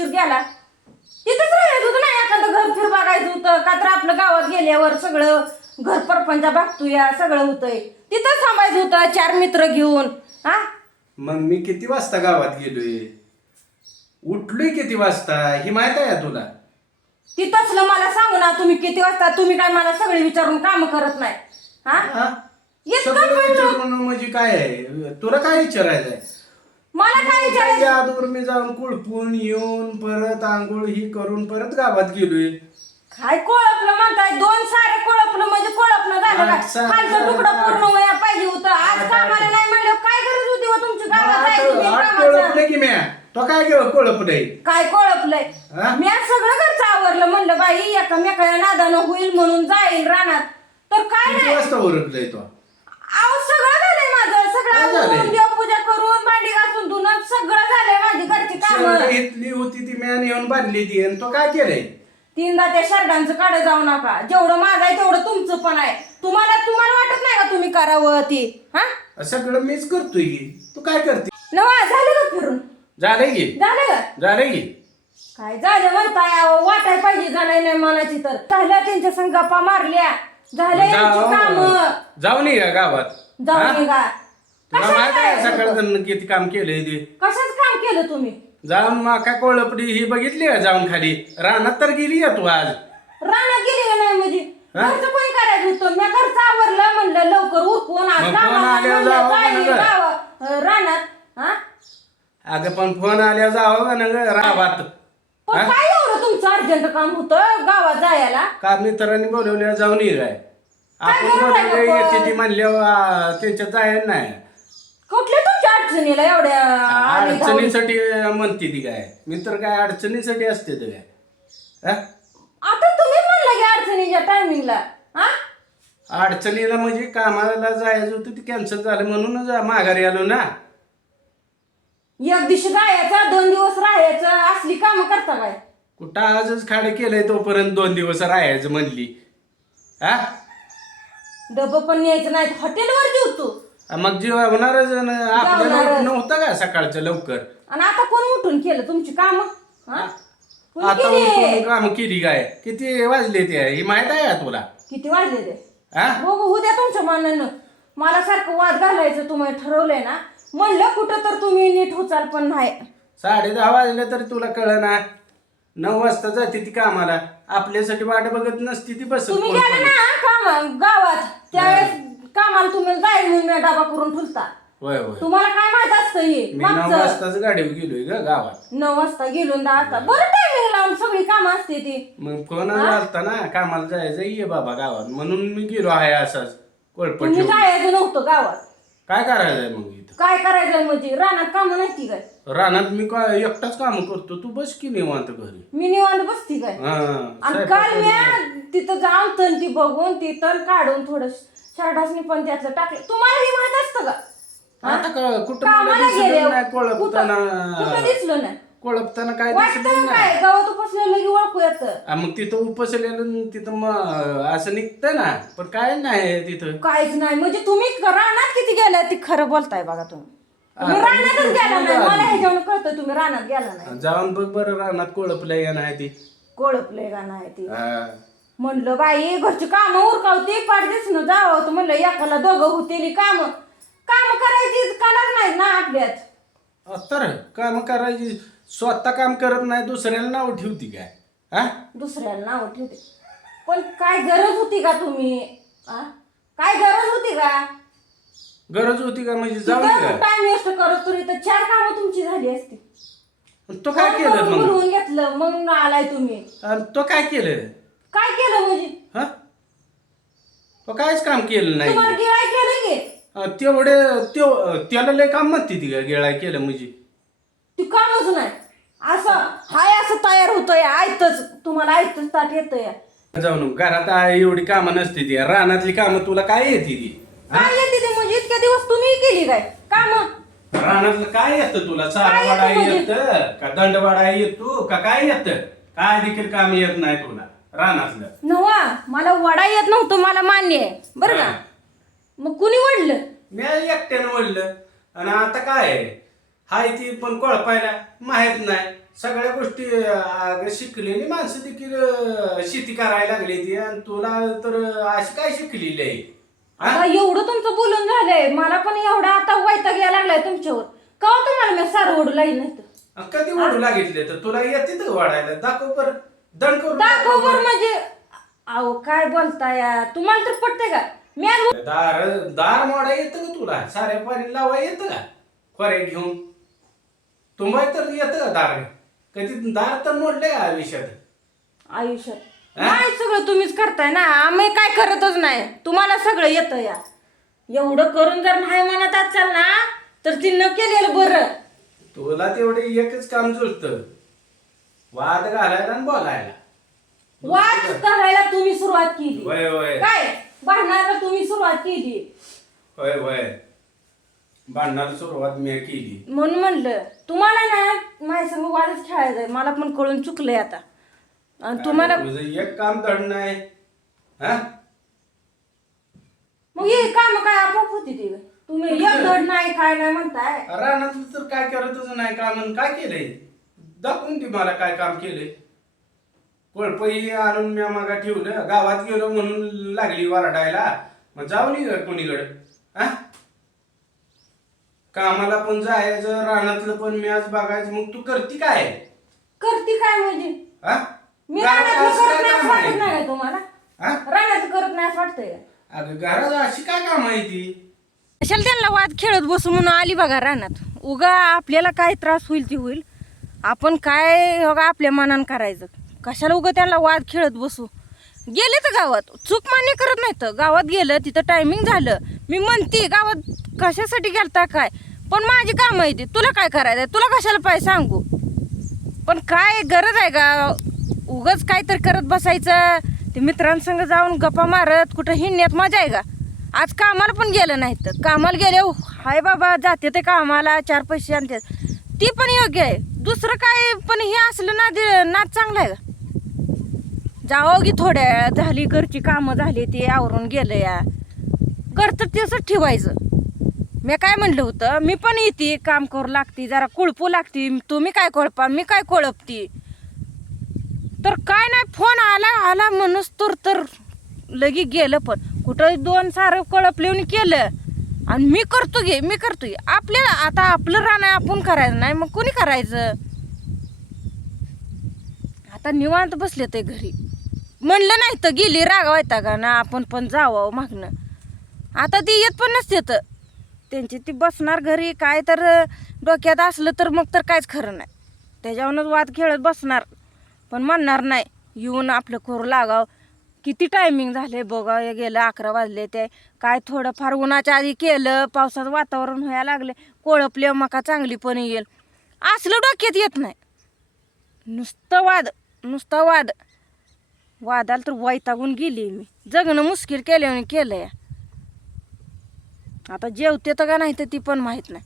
उशीर गेला. तिथंच राहायचं होतं ना एखादं घर फिर बघायचं होतं. का तर आपलं गावात गेल्यावर सगळं घर परपंचा बघतोया सगळं होतंय. तिथंच थांबायचं होतं चार मित्र घेऊन. हा मग मी किती वाजता गावात गेलोय? उठलोय किती वाजता? ही माहीत आहे तुला? तिथंच मला सांगू ना तुम्ही किती वाजता तुम्ही काय मला सगळे विचारून काम करत नाही. हा हा? इतकं सगळं पण- विचारून म्हणजे काय आहे? तुला काय विचारायचंय? मला काय विचारायचं? त्याच्या अगोदर मी जाऊन कुळपून येऊन परत आंघोळ ही करून परत गावात गेलोय. काय कोळपलं म्हणताय? दोन सारे कोळपलं म्हणजे कोळपलं झालं का? खालचं तुकडं. पूर्ण वया पाहिजे होतं. आज कामाला. नाही म्हणलं काय गरज होती व तुमची? गावात आठ कामाचं? कोळपले की म्या? तो काय घेऊ कोळपले काय कोळपलंय? हा? मी आज सगळं घरचं आवरलं म्हणलं बाई एकामेकाला नादानं होईल म्हणून जाईल रानात. तर काय किती नाही? वाजता ओरखलंय तो? अहो सगळं झालंय माझं. सगळं झालंय? आवरून करून भांडी घासून धुणं सगळं झालंय माझी घरची कामं. इथली होती ती म्यान येऊन बांधली ती आणि तो काय केलंय? तीनदा त्या शर्टांचं काढे जाऊ नका. जेवढं माझं आहे तेवढं तुमचं पण आहे. तुम्हाला तुम्हाला वाटत नाही का तुम्ही करावं ती हा सगळं मीच करतोय की. तू काय करते? नवा झालं का फिरून झालंय की. झालं का? झालंय की. काय झालं म्हणताय अहो, वाटाय पाहिजे जाणार नाही मनाची तर. झाल्या त्यांच्या संग गप्पा मारल्या. झाल्या यांची काम. जाऊ- जाऊन ये का गावात हा? जाऊन निघा. तुला माहीत आहे किती काम केलंय ते? कशाच काम केलं तुम्ही? जाऊन माका कोळपडी ही बघितली का जाऊन खाली? रानात तर गेली तू आज. रानात गेली का नाही म्हणजे? हा? घरचं कोणी करायचं होतं मी घरचं आवरलं म्हणलं लवकर उरकून आज मग कामाला फोन आल्यावर म्हणलं जावं जाईल म्हणलं. गावा- अं, रानात हा? अगं पण फोन आल्यावर जावं का ना पण? काय एवढं तुमचं अर्जंट काम होतं गावात जायला? का मित्रांनी बोलवल्या जाऊन ये काय? आपण गरज आहे बोलवले बाबा? येते ती म्हणल्यावर आ, त्यांच्यात जायला नाही. कुठल्या तुमच्या अडचणीला एवढ्या धावली? अडचणीसाठी म्हणते ती काय? मित्र काय अडचणीसाठी असते ते काय? हा? आता तुम्हीच म्हणलं की अडचणीच्या टायमिंगला हा? अडचणीला म्हणजे कामाला जायचं होतं ते कॅन्सल झालं म्हणूनच माघारी आलो ना. एक दिवशी जायचं दोन दिवस राहायचं असली कामं करता काय? कुठं आजच खाडे केलंय तोपर्यंत दोन दिवस राहायचं म्हणली. हा? डबं पण न्यायचं नाही हॉटेलवर जेवतो मग जेवणारच न- आपल्याला जेवणारच. का सकाळचं लवकर? आणि आता कोण उठून केलं तुमची काम? आता उठून काम केली काय? किती वाजले ते? ही माहीत आहे का तुला? किती वाजले ते? हा बघू उद्या तुमच्या मनानं. मला सारखं वाद घालायचं तुम्ही ठरवलंय ना. म्हणलं कुठं तर तुम्ही नीट उचाल पण नाही. साडे दहा वाजले तरी तुला कळ ना. नऊ वाजता जाते ती कामाला. आपल्यासाठी वाट बघत नसती ती बस तुम्ही गेले ना काम गावात. त्यावेळेस कामाला तुम्ही जाईल म्हणून डबा करून ठुलता. होय होय. तुम्हाला काय माहीत असतं हे? मी नऊ मागचं वाजताच गाडीवर गेलोय ग गावात. नऊ वाजता गेलो न दहा वाजता बरं टायमिंग लावून सगळी कामं असते ती. मग फोन आलता ना कामाला जायचं ये बाबा गावात. म्हणून मी गेलो आहे असाच कोळपट तुम्ही ठेवून. जायचं नव्हतं गावात. काय करायचंय मग इथं? काय करायचं म्हणजे? रानात कामं नाही काय? रानात मी काय एकटाच काम करतो तू बस की निवांत घरी. मी निवांत बसती काय? हा, आणि काल. मी तिथं जाऊन तण ती बघून ती तण काढून थोडं शर्टासनी पण त्यातलं टाकलं. तुम्हाला हे माहीत असतं का? आता कुठं मला कामाला दिसलं गेले नाही कुठं कोळपताना. कुठं दिसलं नाही. कोळपताना काय वाटतं दिसलं काय? गावात उपसलेलं की ओळखू येतं आ, मग तिथं उपसलेलं तिथं मग असं निघतं ना. पण काय नाही तिथं. काहीच नाही. म्हणजे तुम्ही रानात किती गेलाय ती खरं बोलताय बघा तुम्ही. तुम्ही आता रानातच मी गेला नाही. कुठं मला आली? ह्याच्यावर कळतं तुम्ही रानात गेला नाही. जाऊन बघ बरं रानात कोळपलं या नाही ती. कोळपले का नाही ती? हा. म्हणलं बाई घरची काम उरकावती पाठ दिसणं जावं. होतं म्हणलं एकाला दोघं होतेली काम. काम करायची कलाच नाही ना आपल्यात? अ, तर काम करायची. स्वतः काम करत नाही दुसऱ्याला नाव ठेवती काय? हा दुसऱ्याला नाव ठेवते. पण काय गरज होती का तुम्ही? आ? काय गरज होती का? गरज होती का म्हणजे? का. टाइम वेस्ट करत तरी तर चार कामं तुमची झाली असती. तो काय केलं मग? बोलवून घेतलं मग आलाय तुम्ही. आणि तो काय केलं? काय केलं म्हणजे? हा? तो काहीच काम केलं नाही. तुम्हाला गिळाय केलं की? अ, तेवढे त्यो त्याला लय काम म्हणते ती गेळाय केलं म्हणजे? ती कामच नाही. असं हाय असं तयार होतंय आयतच तुम्हाला आयतच ताट येतंय. जाऊन घरात आहे एवढी कामं नसते ती. रानातली कामं तुला काय येते ती? काय येते ते म्हणजे? इतक्या दिवस तुम्ही केली काय? काम? रानातलं काय येतं तुला? चारा काय वाडा येतं म्हणजे? येत का दंड वाडा येतो का काय येतं? काय देखील काम येत नाही तुला? रानातलं नवा मला वडा येत नव्हतं मला मान्य आहे. बरं का? हा. मग कुणी वडलं? मी एकट्यानं वडलं. आणि आता काय आहे? हाय ती पण कोळपायला माहीत नाही. सगळ्या गोष्टी अं, शिकलेली माणसं देखील अं, शेती करायला लागली ती. आणि तुला तर अशी काय शिकलेली आहे? हा? आता एवढं तुमचं बोलून झालंय. मला पण एवढा आता वैताग यायला लागलाय तुमच्यावर. का तुम्हाला मी सार ओढू लागली नाही तर? कधी ओढू लागितले तर? तुला येते तर वाढायला दाखव पर करून दाखव बरं. म्हणजे अहो काय बोलताय तुम्हाला तर पटतंय का? मी आज दार दार मोडा येतं का तुला? साऱ्या पाणी लावा येतं का? खोऱ्या घेऊन. तुम्हाला तर येतं का दार? कधी दार तर मोडले का आयुष्यात? आयुष्यात? हा? नाही सगळं तुम्हीच करताय ना. आम्ही काय करतच नाही. तुम्हाला सगळं येतं या. एवढं करून जर नाही म्हणत असाल ना तर ती न केलेलं बरं. तुला तेवढे एकच काम जुळतं. वाद घालायला आणि बोलायला. वाद करायला तुम्ही सुरुवात केली. वय वय काय? भांडणाला तुम्ही सुरुवात केली. होय होय. भांडणाला सुरुवात मी केली. म्हणून म्हणलं तुम्हाला ना माझ्या संग वादच खेळायचा आहे. मला पण कळून चुकलंय आता. आणि तुम्हाला तुझं एक काम धड नाही हा? मग हे काम काय आपोआप होती ती? तुम्ही एक धड नाही काय नाही म्हणताय. रानातलं तर काय करतच नाही काम आणि काय केलंय? दाखवून दे मला काय काम केलंय. कोळपही आणून मी मागा ठेवलं गावात गेलो म्हणून लागली वरडायला. मग जाऊ नये कोणीकडे. हा कामाला पण जायचं रानातलं पण मी आज बघायचं. मग तू करती काय? करती काय म्हणजे? हा मी रानातलं करत नाही असं काम वाटत आहे? नाही का तुम्हाला? हा? करत नाही असं वाटतंय? अगं घरात अशी काय काम आहे ती? कशाला त्यांना वाद खेळत बसू म्हणून आली बघा रानात? उगा आपल्याला काय त्रास होईल ती होईल. आपण काय हो आपल्या मनानं करायचं? कशाला उगा त्याला वाद खेळत बसू? गेले तर गावात. चूक मान्य करत नाही तर. गावात गेलं तिथं टायमिंग झालं. मी म्हणते गावात कशासाठी गेलता काय? पण माझी कामं आहे ती. तुला काय करायचं तुला कशाला पाहिजे सांगू? पण काय गरज आहे का? उगच काहीतरी करत बसायचं? ते मित्रांसंग जाऊन गप्पा मारत कुठं हिंडण्यात मजा आहे का? आज कामाला पण गेलं नाही तर. कामाला गेले हाय बाबा जाते ते कामाला चार पैसे आणतात ती पण योग्य आहे. दुसरं काय पण हे असलं ना ते नाच चांगला आहे. का जावं की थोड्या झाली घरची कामं झाली ते आवरून गेलं या. करतं तसंच ठेवायचं. मी काय म्हणलं होतं मी पण येते काम करू लागते जरा कुळपू लागते. तुम्ही काय कोळपा मी काय कोळपती? तर काय नाही फोन आला आला म्हणूस तर तर लगी गेलं पण. कुठं दोन सारं कळपलेवून केलं. आणि मी करतो घे मी करतो घे. आपल्याला आता आपलं राहणं आपण करायचं नाही मग कोणी करायचं? आता निवांत बसले ते घरी. म्हणलं नाही तर गेली रागवायता का ना आपण पण जावं मागणं आता ती येत पण नसते तर. त्यांची ती बसणार घरी काय तर डोक्यात असलं तर मग तर काहीच खरं नाही. त्याच्यावरूनच वाद खेळत बसणार. पण म्हणणार नाही येऊन आपलं करू लागावं. किती टायमिंग झाले बघा हे गेलं अकरा वाजले ते. काय थोडंफार उन्हाच्या आधी केलं पावसाचं वातावरण व्हायला लागले कोळपले मका चांगली पण येईल. असलं डोक्यात येत नाही. नुसतं वाद नुसता वाद. वादाला तर वैतागून गेली मी. जगणं मुश्किल केल्याने केलं या आता जेवते तर का नाही तर ती पण माहीत नाही.